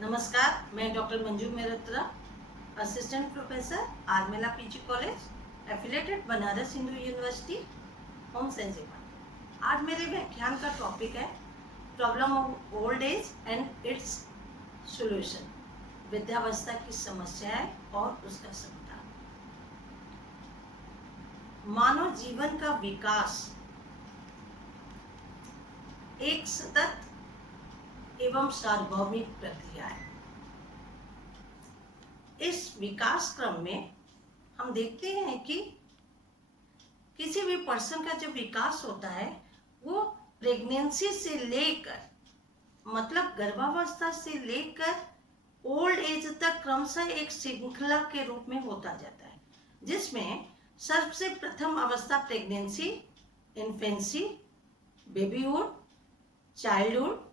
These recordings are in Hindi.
नमस्कार, मैं doctor Manju Mehrotra, assistant professor Armela PG college, affiliated Banaras Hindu university, home science department. आज मेरे व्याख्यान का टॉपिक है problem of old age and its solution, वृद्धावस्था की समस्याएं और उसका समाधान। मानव जीवन का विकास एक सतत एवं सार्वभौमिक प्रक्रिया है। इस विकास क्रम में हम देखते हैं कि किसी भी पर्सन का जो विकास होता है वो प्रेगनेंसी से लेकर मतलब गर्भावस्था से लेकर ओल्ड एज तक क्रमशः एक श्रृंखला के रूप में होता जाता है, जिसमें सबसे प्रथम अवस्था pregnancy, infancy, babyhood, childhood,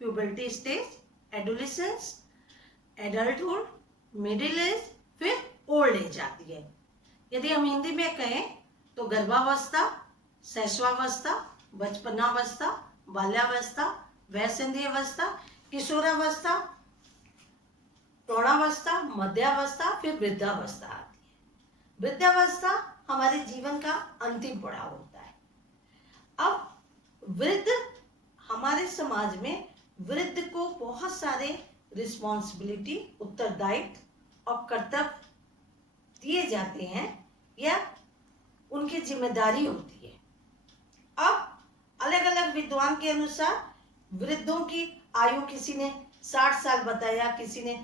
puberty stage, adolescence, adulthood, middle age, फिर ओल्ड एज आती है। यदि हम हिंदी में कहें तो गर्भावस्था, शैशवावस्था, बचपनावस्था, बाल्यावस्था, वयस्यंधी अवस्था, किशोरावस्था, प्रौढ़ावस्था, मध्यावस्था, फिर वृद्धावस्था आती है। वृद्धावस्था हमारे जीवन का अंतिम पड़ाव होता है। अब वृद्ध, हमारे समाज में वृद्ध को बहुत सारे रिस्पॉन्सिबिलिटी, उत्तरदायित्व और कर्तव्य दिए जाते हैं या उनकी जिम्मेदारी होती है। अब अलग अलग विद्वान के अनुसार वृद्धों की आयु, किसी ने 60 साल बताया, किसी ने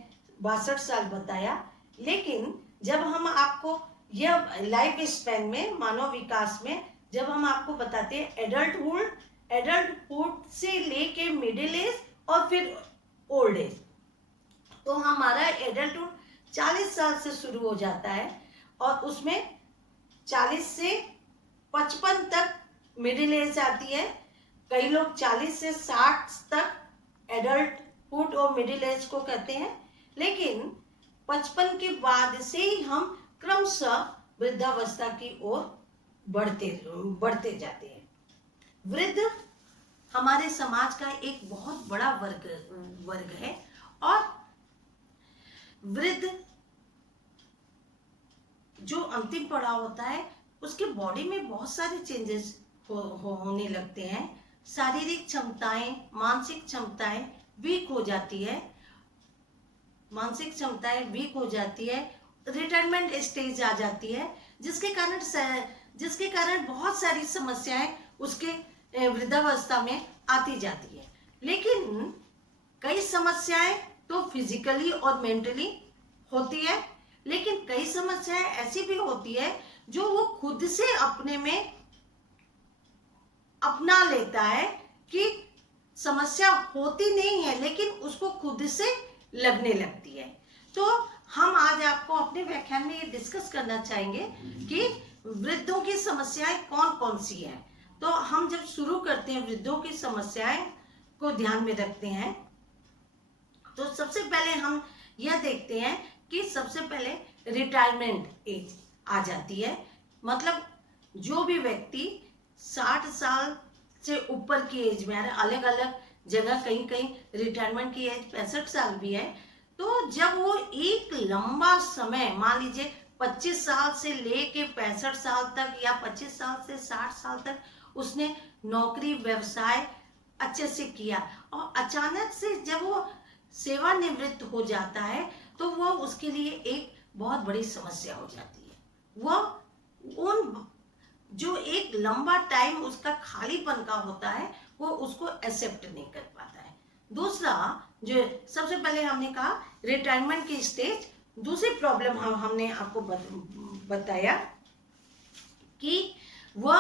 62 साल बताया, लेकिन जब हम आपको यह लाइफ स्पैन में, मानव विकास में, जब हम आपको बताते हैं एडल्टहुड से लेके मिडिल एज और फिर ओल्ड एज, तो हमारा एडल्टहुड 40 साल से शुरू हो जाता है और उसमें 40 से 55 तक मिडिल एज आती है। कई लोग 40 से 60 तक एडल्टहुड और मिडिल एज को कहते हैं, लेकिन 55 के बाद से ही हम क्रमशः वृद्धावस्था की ओर बढ़ते जाते हैं। वृद्ध हमारे समाज का एक बहुत बड़ा वर्ग है और वृद्ध जो अंतिम पड़ाव होता है उसके बॉडी में बहुत सारे चेंजेस होने लगते हैं। शारीरिक क्षमताएं, मानसिक क्षमताएं वीक हो जाती है, रिटायरमेंट स्टेज आ जाती है, जिसके कारण बहुत सारी समस्याएं उसके वृद्धावस्था में आती जाती है। लेकिन कई समस्याएं तो फिजिकली और मेंटली होती है, लेकिन कई समस्याएं ऐसी भी होती है जो वो खुद से अपने में अपना लेता है कि समस्या होती नहीं है लेकिन उसको खुद से लगने लगती है। तो हम आज आपको अपने व्याख्यान में ये डिस्कस करना चाहेंगे कि वृद्धों की समस्याएं कौन कौन सी हैं। तो हम जब शुरू करते हैं वृद्धों की समस्याएं को ध्यान में रखते हैं, तो सबसे पहले हम यह देखते हैं कि सबसे पहले रिटायरमेंट एज आ जाती है। मतलब जो भी व्यक्ति 60 साल से ऊपर की एज में, अलग अलग जगह कहीं कहीं रिटायरमेंट की एज 65 साल भी है, तो जब वो एक लंबा समय, मान लीजिए 25 साल से लेके 65 साल तक या 25 साल से 60 साल तक उसने नौकरी, व्यवसाय अच्छे से किया और अचानक से जब वो सेवानिवृत्त हो जाता है तो वो उसके लिए एक बहुत बड़ी समस्या हो जाती है। वो उन जो एक लंबा टाइम उसका खालीपन का होता है वो उसको एक्सेप्ट नहीं कर पाता है। दूसरा, जो सबसे पहले हमने कहा रिटायरमेंट की स्टेज, दूसरी प्रॉब्लम हमने आपको बताया कि वह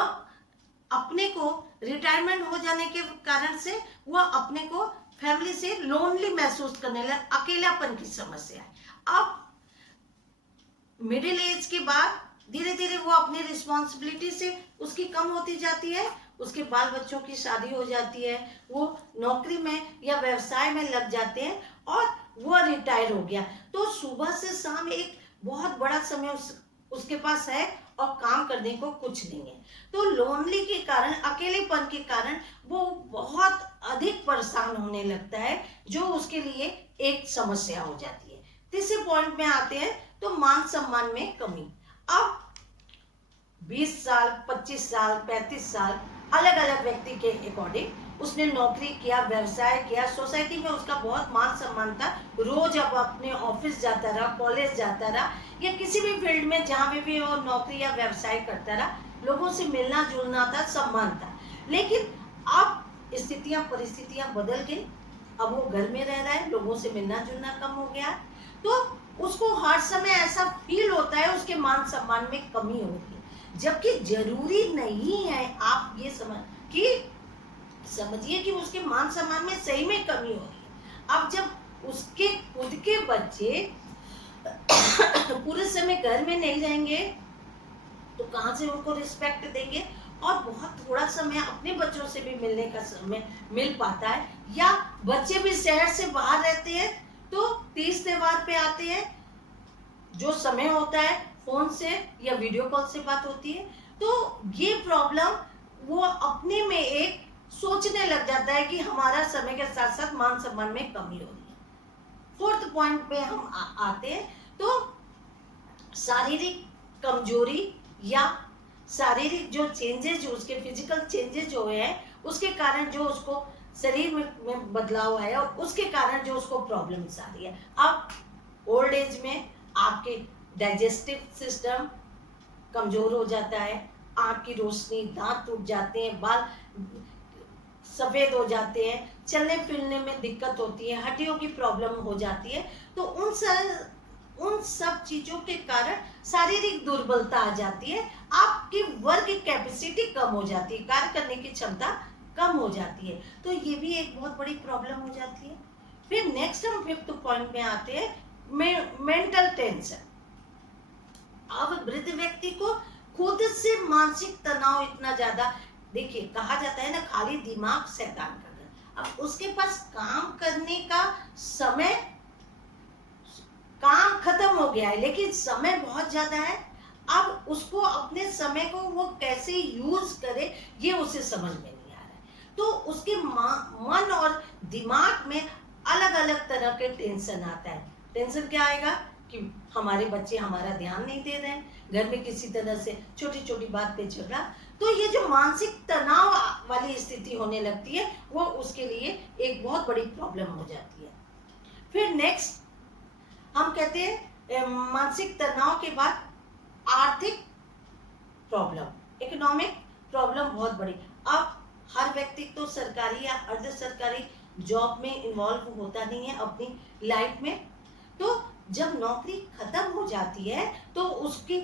अपने को रिटायरमेंट हो जाने के कारण से वह अपने को फैमिली से लोनली महसूस करने लगे, अकेलापन की समस्या है। अब मिडिल एज के बाद धीरे धीरे वो अपनी रिस्पॉन्सिबिलिटी से उसकी कम होती जाती है, उसके बाल बच्चों की शादी हो जाती है, वो नौकरी में या व्यवसाय में लग जाते हैं और वो रिटायर हो गया। तो सुबह से शाम एक बहुत बड़ा समय उसके पास है और काम करने को कुछ नहीं है। तो लोनली के कारण, अकेलेपन के कारण वो बहुत अधिक परेशान होने लगता है, जो उसके लिए एक समस्या हो जाती है। तीसरे पॉइंट में आते हैं तो मान सम्मान में कमी। अब 20 साल, 25 साल, 35 साल, अलग अलग व्यक्ति के अकॉर्डिंग उसने नौकरी किया, व्यवसाय किया, सोसाइटी में उसका बहुत मान सम्मान था, रोज अब अपने ऑफिस जाता रहा, कॉलेज जाता रहा, या किसी भी फील्ड में जहाँ भी वो नौकरी या व्यवसाय करता रहा, लोगों से मिलना जुलना था, सम्मान था। लेकिन अब स्थितियां परिस्थितियां बदल गई, अब वो घर में रह रहा है, लोगों से मिलना जुलना कम हो गया, तो उसको हर समय ऐसा फील होता है उसके मान सम्मान में कमी होती है, जबकि जरूरी नहीं है। आप ये समझिए कि उसके मान सम्मान में सही में कमी हो रही है। अब जब उसके खुद के बच्चे पूरे समय घर में नहीं रहेंगे तो कहाँ से उनको रिस्पेक्ट देंगे, और बहुत थोड़ा समय अपने बच्चों से भी मिलने का समय मिल पाता है, या बच्चे भी शहर से बाहर रहते हैं तो तीज त्योहार पे आते हैं, जो समय होता है फोन से या वीडियो कॉल से बात होती है, तो ये प्रॉब्लम वो अपने में एक सोचने लग जाता है कि हमारा समय के साथ साथ मान सम्मान में कमी हो रही है। फोर्थ पॉइंट पे हम आते हैं तो शारीरिक कमजोरी या शारीरिक जो चेंजेस, जो उसके फिजिकल चेंजेस जो है, उसके कारण जो उसको शरीर में बदलाव है और उसके कारण जो उसको प्रॉब्लम्स आ रही है। अब ओल्ड एज में आपके डाइजेस्टिव सिस्टम कमजोर हो जाता है, आँख की रोशनी, दांत टूट जाते हैं, बाल सफेद हो जाते हैं, चलने फिरने में दिक्कत होती है, हड्डियों की प्रॉब्लम हो जाती है। तो उन सब चीजों के कारण शारीरिक दुर्बलता आ जाती है, आपकी वर्क कैपेसिटी कम हो जाती है, कार्य करने की क्षमता कम हो जाती है, तो ये भी एक बहुत बड़ी प्रॉब्लम हो जाती है। फिर नेक्स्ट हम फिफ्थ पॉइंट में आते हैं, मेंटल टेंशन। अब वृद्ध व्यक्ति को खुद से मानसिक तनाव इतना ज्यादा, देखिए कहा जाता है ना, खाली दिमाग शैतान का घर। अब उसके पास काम करने का समय, काम खत्म हो गया है लेकिन समय बहुत ज्यादा है, अब उसको अपने समय को वो कैसे यूज करे ये उसे समझ में नहीं आ रहा है। तो उसके मन और दिमाग में अलग अलग तरह के टेंशन आता है। टेंशन क्या आएगा कि हमारे बच्चे हमारा ध्यान नहीं दे रहे हैं, घर में किसी तरह से छोटी छोटी बात पे झगड़ा, तो ये जो मानसिक तनाव वाली स्थिति होने लगती है वो उसके लिए एक बहुत बड़ी प्रॉब्लम हो जाती है। फिर नेक्स्ट हम कहते हैं मानसिक तनाव के बाद आर्थिक प्रॉब्लम, इकोनॉमिक प्रॉब्लम बहुत बड़ी। अब हर व्यक्ति तो सरकारी या अर्ध सरकारी जॉब में इन्वॉल्व होता नहीं है अपनी लाइफ में, तो जब नौकरी खत्म हो जाती है तो उसकी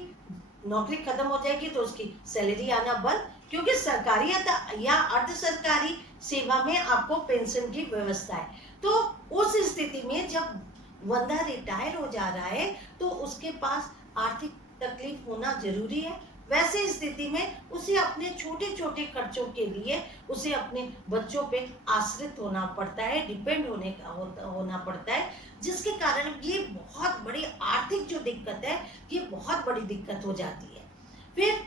नौकरी खत्म हो जाएगी तो उसकी सैलरी आना बंद, क्योंकि सरकारी या अर्ध सरकारी सेवा में आपको पेंशन की व्यवस्था है। तो उस स्थिति में जब बंदा रिटायर हो जा रहा है तो उसके पास आर्थिक तकलीफ होना जरूरी है। वैसे स्थिति में उसे अपने छोटे छोटे खर्चों के लिए उसे अपने बच्चों पे आश्रित होना पड़ता है, डिपेंड होना पड़ता है, जिसके कारण ये बहुत बड़ी आर्थिक जो दिक्कत है ये बहुत बड़ी दिक्कत हो जाती है। फिर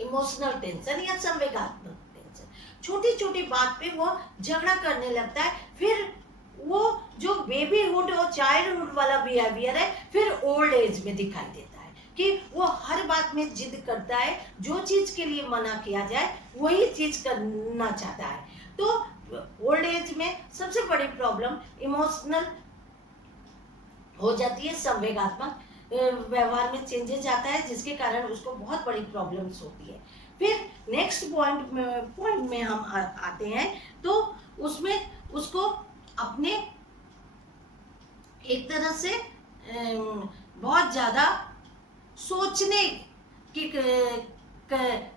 इमोशनल टेंशन या संवेगात्मक टेंशन, छोटी छोटी बात पे वो झगड़ा करने लगता है। फिर वो जो बेबीहुड और चाइल्डहुड वाला बिहेवियर है फिर ओल्ड एज में दिखाई देता है कि वो हर बात में जिद करता है, जो चीज के लिए मना किया जाए वही चीज करना चाहता है। तो ओल्ड एज में सबसे बड़ी प्रॉब्लम इमोशनल हो जाती है, संवेगात्मक व्यवहार में चेंजेस आता है, जिसके कारण उसको बहुत बड़ी प्रॉब्लम्स होती है। फिर नेक्स्ट पॉइंट में हम आते हैं तो उसमें उसको अपने एक तरह से बहुत ज्यादा सोचने की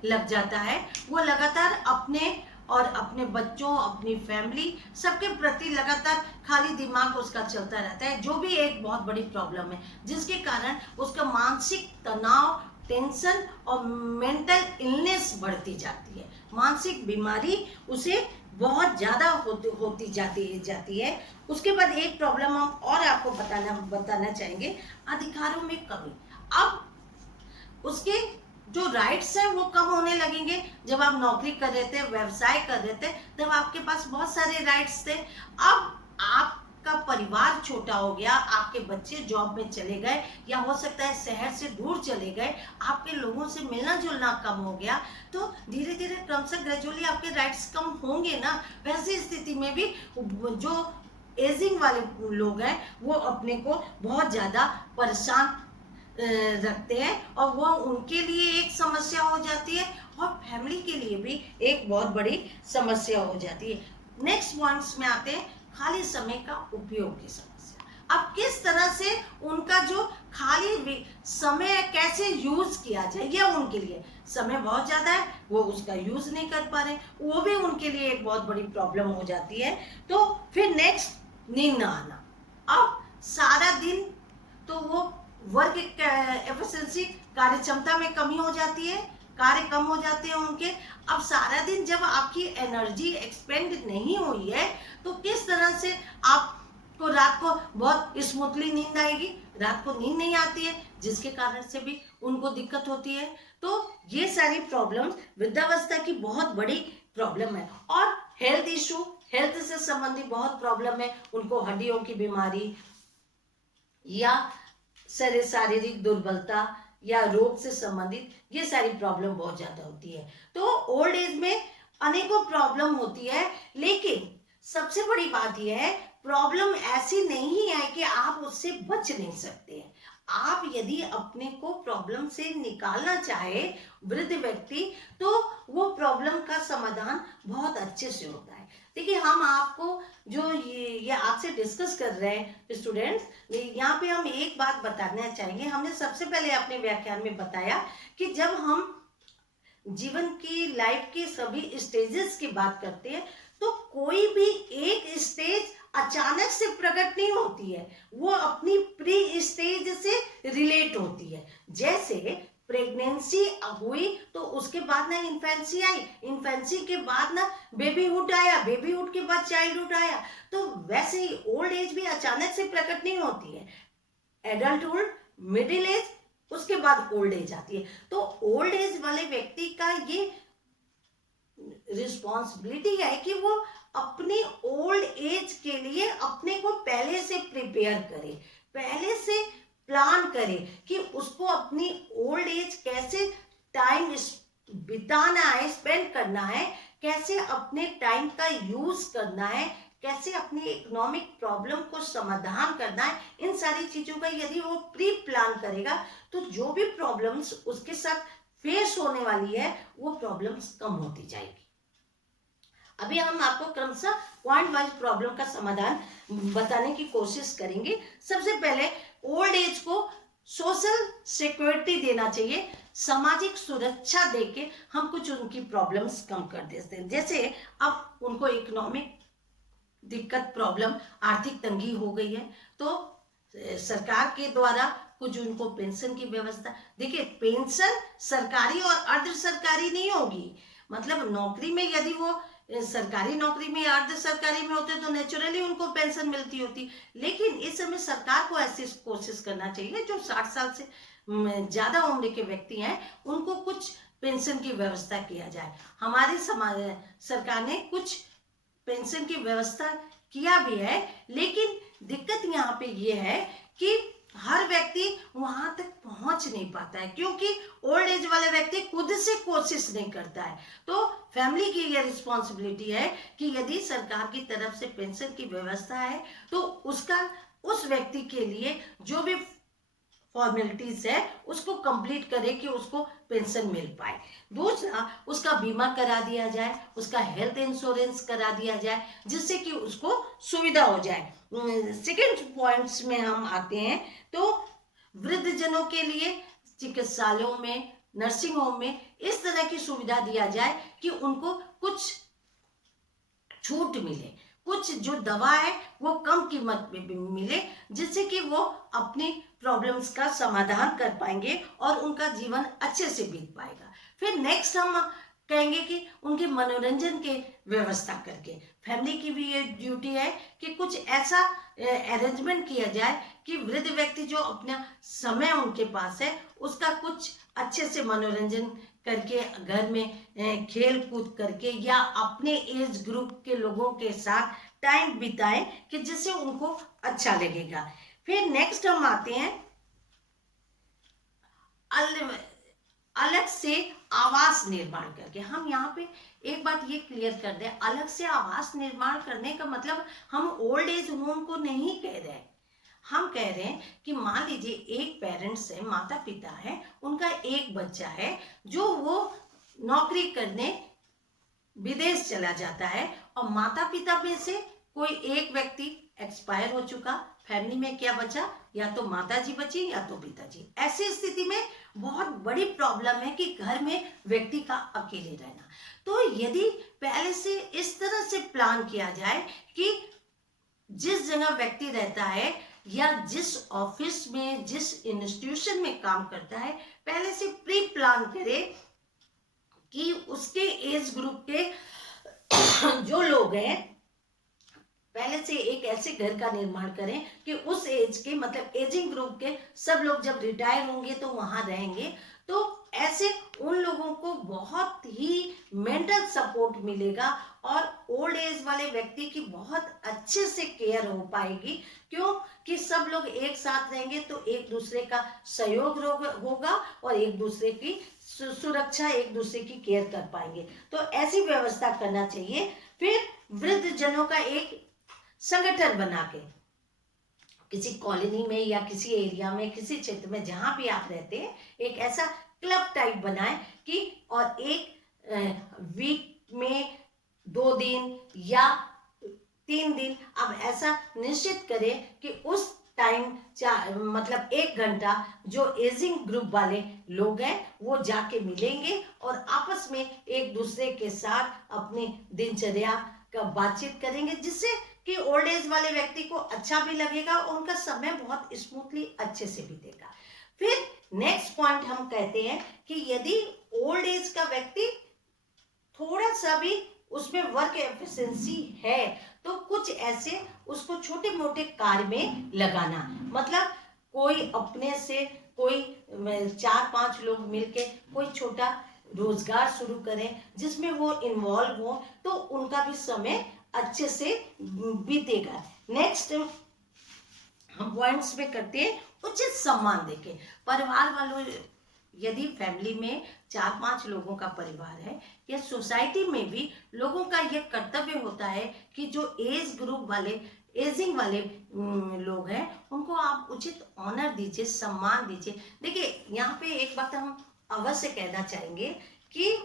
लग जाता है, वो लगातार अपने और अपने बच्चों, अपनी फैमिली, सबके प्रति लगातार खाली दिमाग उसका चलता रहता है, जो भी एक बहुत बड़ी प्रॉब्लम है, जिसके कारण उसका मानसिक तनाव, टेंशन और मेंटल इलनेस बढ़ती जाती है। मानसिक बीमारी उसे बहुत ज्यादा होती जाती है। उसके बाद एक प्रॉब्लम हम और आपको बताना चाहेंगे, अधिकारों में कमी। अब उसके जो राइट्स हैं वो कम होने लगेंगे। जब आप नौकरी कर रहे थे, व्यवसाय कर रहे थे, तब आपके पास बहुत सारे राइट्स थे। अब आपका परिवार छोटा हो गया, आपके बच्चे जॉब में चले गए, या हो सकता है शहर से दूर चले गए, आपके लोगों से मिलना जुलना कम हो गया, तो धीरे धीरे क्रमशः ग्रेजुअली आपके राइट्स कम होंगे ना। वैसी स्थिति में भी जो एजिंग वाले लोग हैं वो अपने को बहुत ज़्यादा परेशान रखते हैं, और वो उनके लिए एक समस्या हो जाती है, और फैमिली के लिए भी एक बहुत बड़ी समस्या हो जाती है। नेक्स्ट पॉइंट्स में आते हैं खाली समय का उपयोग की समस्या। अब किस तरह से उनका जो खाली समय कैसे यूज किया जाए, या उनके लिए समय बहुत ज्यादा है, वो उसका यूज नहीं कर पा रहे, वो भी उनके लिए एक बहुत बड़ी प्रॉब्लम हो जाती है। तो फिर नेक्स्ट, नींद ना आना। अब सारा दिन तो वो वर्क एफिशिएंसी, कार्य क्षमता में कमी हो जाती है, कार्य कम हो जाते हैं उनके। अब सारा दिन जब आपकी एनर्जी एक्सपेंड नहीं हुई है, तो किस तरह से आपको रात को बहुत स्मूथली नींद आएगी? रात को नींद नहीं आती है, जिसके कारण से भी उनको दिक्कत होती है। तो ये सारी प्रॉब्लम्स वृद्धावस्था की बहुत बड़ी प्रॉब्लम है। और हेल्थ इशू, हेल्थ से संबंधित बहुत प्रॉब्लम है, उनको हड्डियों की बीमारी या शारीरिक दुर्बलता या रोग से संबंधित ये सारी प्रॉब्लम बहुत ज्यादा होती है। तो ओल्ड एज में अनेकों प्रॉब्लम होती है, लेकिन सबसे बड़ी बात यह है, प्रॉब्लम ऐसी नहीं है कि आप उससे बच नहीं सकते हैं। आप यदि अपने को प्रॉब्लम से निकालना चाहे वृद्ध व्यक्ति, तो वो प्रॉब्लम का समाधान बहुत अच्छे से होता है। देखिए, हम आपको जो ये आपसे डिस्कस कर रहे हैं स्टूडेंट्स, यहाँ पे हम एक बात बताना चाहेंगे। हमने सबसे पहले अपने व्याख्यान में बताया कि जब हम जीवन की लाइफ के सभी स्टेजेस की बात करते हैं, तो कोई भी एक स्टेज अचानक से प्रकट नहीं होती है, वो अपनी प्री स्टेज से रिलेट होती है। जैसे प्रेगनेंसी हुई तो उसके बाद ना इन्फेंसी आई, इन्फेंसी के बाद ना बेबीहुड आया, बेबीहुड के बाद चाइल्डहुड आया। तो वैसे ही ओल्ड एज भी अचानक से प्रकट नहीं होती है। एडल्टहुड, मिडिल एज, उसके बाद ओल्ड एज आती है। तो ओल्ड एज वाले व्यक्ति का ये रिस्पॉन्सिबिलिटी है कि वो अपनी ओल्ड एज के लिए अपने को पहले से प्रिपेयर करे, पहले से प्लान करे कि उसको अपनी ओल्ड एज कैसे टाइम बिताना है, स्पेंड करना है, कैसे अपने टाइम का यूज करना है, कैसे अपनी इकोनॉमिक प्रॉब्लम को समाधान करना है। इन सारी चीजों का यदि वो प्री प्लान करेगा, तो जो भी प्रॉब्लम्स उसके साथ फेस होने वाली है, वो प्रॉब्लम्स कम होती जाएगी। अभी हम आपको क्रमशः पॉइंट वाइज प्रॉब्लम का समाधान बताने की कोशिश करेंगे। सबसे पहले, ओल्ड एज को सोशल सिक्योरिटी देना चाहिए, सामाजिक सुरक्षा देके हम कुछ उनकी प्रॉब्लम्स कम कर देते हैं। जैसे अब उनको इकोनॉमिक दिक्कत, प्रॉब्लम, आर्थिक तंगी हो गई है, तो सरकार के द्वारा कुछ उनको पेंशन की व्यवस्था। देखिए, पेंशन सरकारी और अर्ध सरकारी नहीं होगी। मतलब नौकरी में यदि वो सरकारी नौकरी में या अर्ध सरकारी में होते तो नेचुरली उनको पेंशन मिलती होती, लेकिन इस समय सरकार को ऐसी कोशिश करना चाहिए जो 60 साल से ज्यादा उम्र के व्यक्ति हैं, उनको कुछ पेंशन की व्यवस्था किया जाए। हमारी सरकार ने कुछ पेंशन की व्यवस्था किया भी है, लेकिन दिक्कत यहाँ पे ये है कि हर व्यक्ति वहां तक पहुंच नहीं पाता है, क्योंकि ओल्ड एज वाले व्यक्ति खुद से कोशिश नहीं करता है। तो फैमिली की यह रिस्पॉन्सिबिलिटी है कि यदि सरकार की तरफ से पेंशन की व्यवस्था है, तो उसका उस व्यक्ति के लिए जो भी फॉर्मेलिटीज है उसको कंप्लीट करे कि उसको पेंशन मिल पाए। दूसरा, उसका बीमा करा दिया जाए, उसका हेल्थ इंश्योरेंस करा दिया जाए, जिससे कि उसको सुविधा हो जाए। सेकेंड पॉइंट्स में हम आते हैं, तो वृद्धजनों के लिए चिकित्सालयों में, नर्सिंग होम में इस तरह की सुविधा दिया जाए कि उनको कुछ छूट मिले, कुछ जो दवा है वो कम कीमत में मिले, जिससे कि वो अपनी प्रॉब्लम्स का समाधान कर पाएंगे और उनका जीवन अच्छे से बीत पाएगा। फिर नेक्स्ट हम कहेंगे कि उनके मनोरंजन के व्यवस्था करके। फैमिली की भी ये ड्यूटी है कि कुछ ऐसा अरेंजमेंट किया जाए कि वृद्ध व्यक्ति जो अपना समय उनके पास है उसका कुछ अच्छे से मनोरंजन करके, घर में खेल कूद करके या अपने एज ग्रुप के लोगों के साथ टाइम बिताएं कि जिससे उनको अच्छा लगेगा। फिर नेक्स्ट हम आते हैं अलग से आवास निर्माण करके। हम यहाँ पे एक बात ये क्लियर कर दें, अलग से आवास निर्माण करने का मतलब हम ओल्ड एज होम को नहीं कह रहे हैं। हम कह रहे हैं कि मान लीजिए एक पेरेंट्स है, माता पिता है, उनका एक बच्चा है जो वो नौकरी करने विदेश चला जाता है और माता पिता में से कोई एक व्यक्ति एक्सपायर हो चुका, फैमिली में क्या बचा, या तो माता जी बची या तो पिताजी। ऐसी स्थिति में बहुत बड़ी प्रॉब्लम है कि घर में व्यक्ति का अकेले रहना। तो यदि पहले से इस तरह से प्लान किया जाए कि जिस जगह व्यक्ति रहता है या जिस ऑफिस में, जिस इंस्टीट्यूशन में काम करता है, पहले से प्री प्लान करे कि उसके एज ग्रुप के जो लोग हैं, पहले से एक ऐसे घर का निर्माण करें कि उस एज के, मतलब एजिंग ग्रुप के सब लोग जब रिटायर होंगे तो वहां रहेंगे। तो ऐसे उन लोगों को बहुत ही मेंटल सपोर्ट मिलेगा और ओल्ड एज वाले व्यक्ति की बहुत अच्छे से केयर हो पाएगी। क्यों कि सब लोग एक साथ रहेंगे तो एक दूसरे का सहयोग होगा और एक दूसरे की सुरक्षा, एक दूसरे की केयर कर पाएंगे। तो ऐसी व्यवस्था करना चाहिए। फिर वृद्ध जनों का एक संगठन बना के किसी कॉलोनी में या किसी एरिया में, किसी क्षेत्र में जहां भी आप रहते हैं, एक ऐसा क्लब टाइप बनाए कि और एक वीक में 2 दिन या 3 दिन अब ऐसा निश्चित करें कि उस टाइम मतलब 1 घंटा जो एजिंग ग्रुप वाले लोग हैं वो जाके मिलेंगे और आपस में एक दूसरे के साथ अपनी दिनचर्या का बातचीत करेंगे, जिससे कि ओल्ड एज वाले व्यक्ति को अच्छा भी लगेगा और उनका समय बहुत स्मूथली अच्छे से बीतेगा। फिर नेक्स्ट पॉइंट हम कहते हैं कि यदि ओल्ड एज का व्यक्ति थोड़ा सा भी उसमें वर्क एफिशिएंसी है तो कुछ ऐसे उसको छोटे मोटे कार्य में लगाना, मतलब कोई अपने से कोई 4-5 लोग मिलके कोई छोटा रोजगार शुरू करें जिसमें वो इन्वॉल्व हो तो उनका भी समय अच्छे से बीतेगा। नेक्स्ट हम पॉइंट्स में करते हैं उचित सम्मान देके। परिवार वालों, यदि फैमिली में 4-5 लोगों का परिवार है या सोसाइटी में भी लोगों का यह कर्तव्य होता है कि जो एज ग्रुप वाले, एजिंग वाले लोग हैं उनको आप उचित ऑनर दीजिए, सम्मान दीजिए। देखिए यहाँ पे एक बात हम अवश्य कहना चाहेंगे कि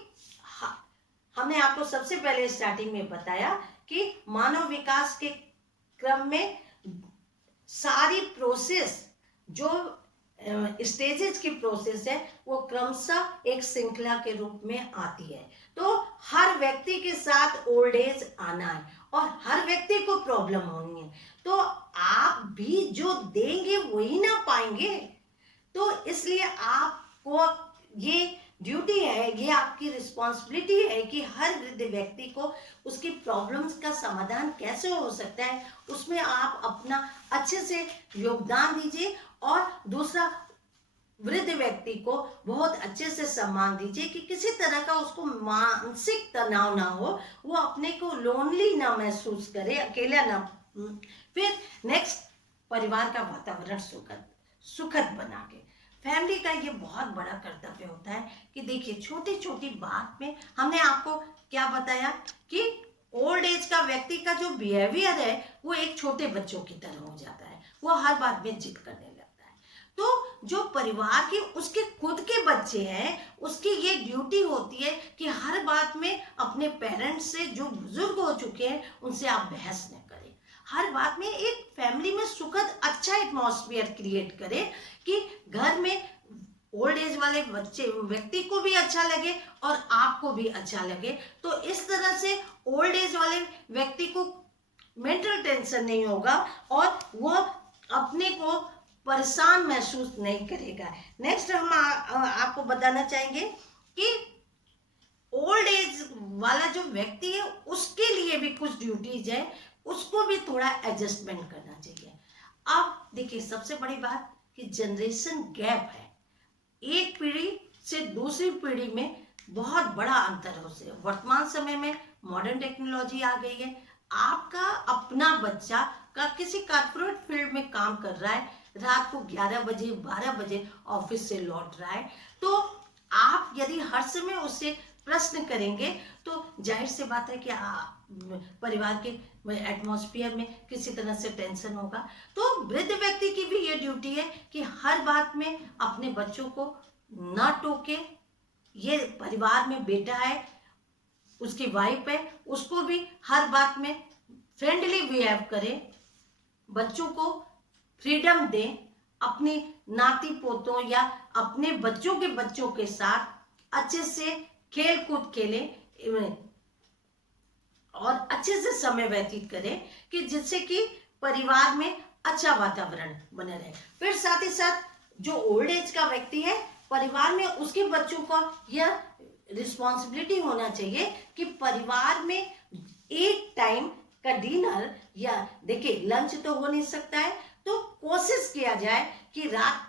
हमने आपको सबसे पहले स्टार्टिंग में बताया कि मानव विकास के क्रम में सारी प्रोसेस, जो स्टेजेस की प्रोसेस है वो क्रमशः एक श्रृंखला के रूप में आती है। तो हर व्यक्ति के साथ ओल्ड एज आना है और हर व्यक्ति को प्रॉब्लम होनी है, तो आप भी जो देंगे वही ना पाएंगे। तो इसलिए आपको ये ड्यूटी है, ये आपकी रिस्पॉन्सिबिलिटी है कि हर वृद्ध व्यक्ति को उसकी प्रॉब्लम्स का समाधान कैसे हो सकता है उसमें आप अपना अच्छे से योगदान दीजिए और दूसरा वृद्ध व्यक्ति को बहुत अच्छे से सम्मान दीजिए कि किसी तरह का उसको मानसिक तनाव ना हो, वो अपने को लोनली ना महसूस करे, अकेला ना। फिर नेक्स्ट, परिवार का वातावरण सुखद बना के। फैमिली का ये बहुत बड़ा कर्तव्य होता है कि देखिए छोटी छोटी बात में हमने आपको क्या बताया कि ओल्ड एज का व्यक्ति का जो बिहेवियर है वो एक छोटे बच्चों की तरह हो जाता है, वो हर बात में जिद करने लगता है। तो जो परिवार के उसके खुद के बच्चे हैं उसकी ये ड्यूटी होती है कि हर बात में अपने पेरेंट्स से, जो बुजुर्ग हो चुके हैं, उनसे आप बहस न करें। हर बात में एक फैमिली में सुखद अच्छा एटमॉस्फेयर क्रिएट करें कि घर में ओल्ड एज वाले बच्चे व्यक्ति को भी अच्छा लगे और आपको भी अच्छा लगे। तो इस तरह से ओल्ड एज वाले व्यक्ति को मेंटल टेंशन नहीं होगा और वो अपने को परेशान महसूस नहीं करेगा। नेक्स्ट हम आपको बताना चाहेंगे कि ओल्ड वाला जो व्यक्ति है उसके लिए भी कुछ ड्यूटीज है, उसको भी थोड़ा एडजस्टमेंट करना चाहिए। अब देखिए सबसे बड़ी बात कि जनरेशन गैप है, एक पीढ़ी से दूसरी पीढ़ी में बहुत बड़ा अंतर हो से वर्तमान समय में मॉडर्न टेक्नोलॉजी आ गई है। आपका अपना बच्चा का किसी कॉर्पोरेट फील्ड में काम कर रहा है, रात को 11 बजे 12 बजे ऑफिस से लौट रहा है, तो आप यदि हर समय उससे प्रश्न करेंगे तो जाहिर सी बात है कि परिवार के एटमॉस्फेयर में किसी तरह से टेंशन होगा। तो वृद्ध व्यक्ति की भी ये ड्यूटी है कि हर बात में अपने बच्चों को ना टोके। ये परिवार में बेटा है, उसकी वाइफ है, उसको भी हर बात में फ्रेंडली बिहेव करे, बच्चों को फ्रीडम दें, अपने नाती पोतों या अपने बच्चों के बच्चों के साथ अच्छे से खेल कूद खेले और अच्छे से समय व्यतीत करें कि जिससे कि परिवार में अच्छा वातावरण बने रहे। फिर साथ ही साथ जो ओल्ड एज का व्यक्ति है, परिवार में उसके बच्चों का यह रिस्पॉन्सिबिलिटी होना चाहिए कि परिवार में एक टाइम का डिनर या देखिए लंच तो हो नहीं सकता है, तो कोशिश किया जाए कि रात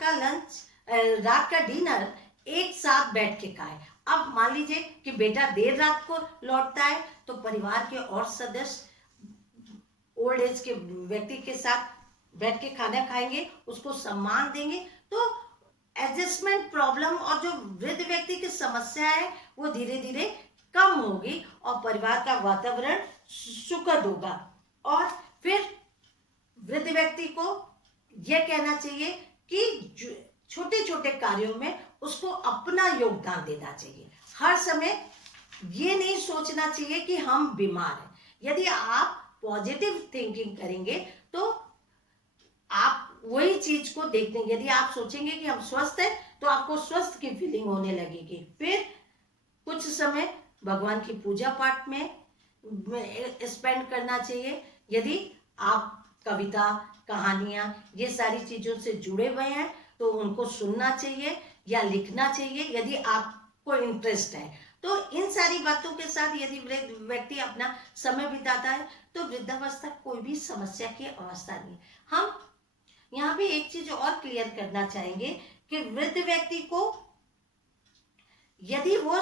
का डिनर एक साथ बैठ के खाए। अब मान लीजिए कि बेटा देर रात को लौटता है तो परिवार के और सदस्य ओल्ड एज के व्यक्ति के साथ बैठ के खाना खाएंगे, उसको सम्मान देंगे, तो एडजस्टमेंट प्रॉब्लम और जो वृद्ध व्यक्ति की समस्या है वो धीरे धीरे कम होगी और परिवार का वातावरण सुखद होगा। और फिर वृद्ध व्यक्ति को यह कहना चाहिए कि छोटे छोटे कार्यों में उसको अपना योगदान देना चाहिए। हर समय ये नहीं सोचना चाहिए कि हम बीमार हैं। यदि आप पॉजिटिव थिंकिंग करेंगे तो आप वही चीज को देखते, यदि आप सोचेंगे कि हम स्वस्थ हैं तो आपको स्वस्थ की फीलिंग होने लगेगी। फिर कुछ समय भगवान की पूजा पाठ में स्पेंड करना चाहिए। यदि आप कविता कहानियां ये सारी चीजों से जुड़े हुए हैं तो उनको सुनना चाहिए या लिखना चाहिए यदि आपको इंटरेस्ट है। तो इन सारी बातों के साथ यदि वृद्ध व्यक्ति अपना समय बिताता है तो वृद्धावस्था कोई भी समस्या की अवस्था नहीं। हम यहाँ भी एक चीज और क्लियर करना चाहेंगे कि वृद्ध व्यक्ति को यदि वो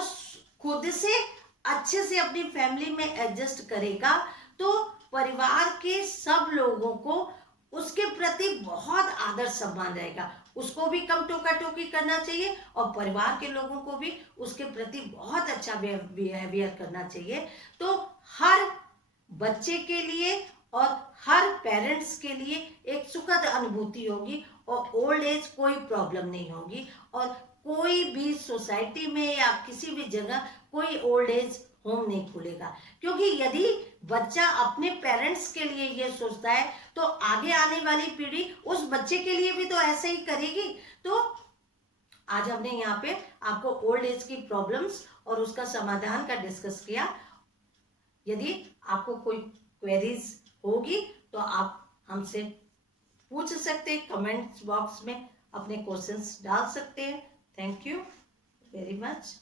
खुद से अच्छे से अपनी फैमिली में एडजस्ट करेगा तो परिवार के सब लोगों को उसके प्रति बहुत आदर सम्मान रहेगा। उसको भी कम टोका टोकी करना चाहिए और परिवार के लोगों को भी उसके प्रति बहुत अच्छा बिहेवियर करना चाहिए। तो हर बच्चे के लिए और हर पेरेंट्स के लिए एक सुखद अनुभूति होगी और ओल्ड एज कोई प्रॉब्लम नहीं होगी। और कोई भी सोसाइटी में या किसी भी जगह कोई ओल्ड एज होम नहीं खुलेगा, क्योंकि यदि बच्चा अपने पेरेंट्स के लिए ये सोचता है तो आगे आने वाली पीढ़ी उस बच्चे के लिए भी तो ऐसे ही करेगी। तो आज हमने यहाँ पे आपको ओल्ड एज की प्रॉब्लम्स और उसका समाधान का डिस्कस किया। यदि आपको कोई क्वेरीज होगी तो आप हमसे पूछ सकते हैं, कमेंट्स बॉक्स में अपने क्वेश्चंस डाल सकते हैं। Thank you very much.